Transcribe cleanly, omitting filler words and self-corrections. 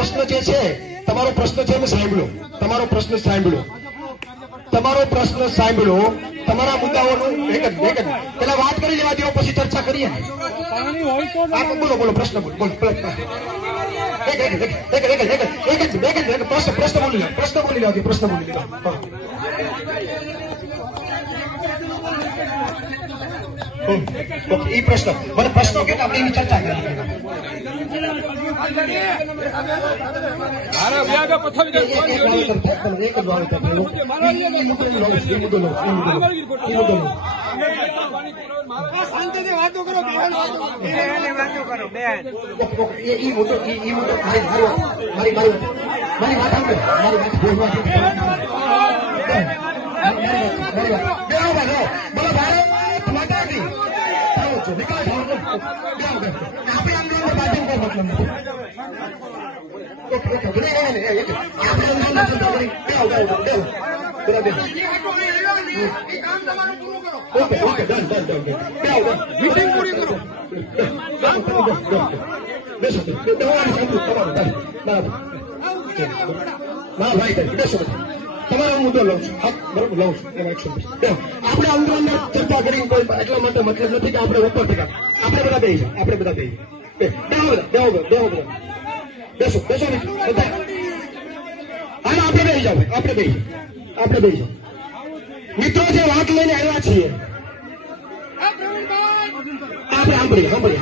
પ્રશ્ન જે છે તમારો પ્રશ્ન છે મેં સાંભળ્યો, તમારો પ્રશ્ન સાંભળ્યો, તમારો પ્રશ્ન સાંભળ્યો, તમારા મુદ્દાઓનું એક જ પેલા વાત કરી લેવા દો પછી ચર્ચા કરીએ ને. બોલો બોલો પ્રશ્ન બોલો પ્રશ્ન બોલી લો, પ્રશ્ન બોલી લો, પ્રશ્ન બોલી લો. એ પ્રશ્ન મને પ્રશ્નો કેટલા આપણે એની ચર્ચા કરી. વાતો કરો તમારો મુદ્દો લઉં છું, બરોબર લઉં છું. આપણે અંદર અંદર ચર્ચા કરી એટલા માટે મતલબ નથી કે આપણે ઉપર થયા. આપણે બધા બેસી આપણે બધા બેસી બેસો હા આપણે બેસી જાવ, આપણે બેસી જાવ. મિત્રો જે વાત લઈને આવ્યા છીએ આપણે સાંભળી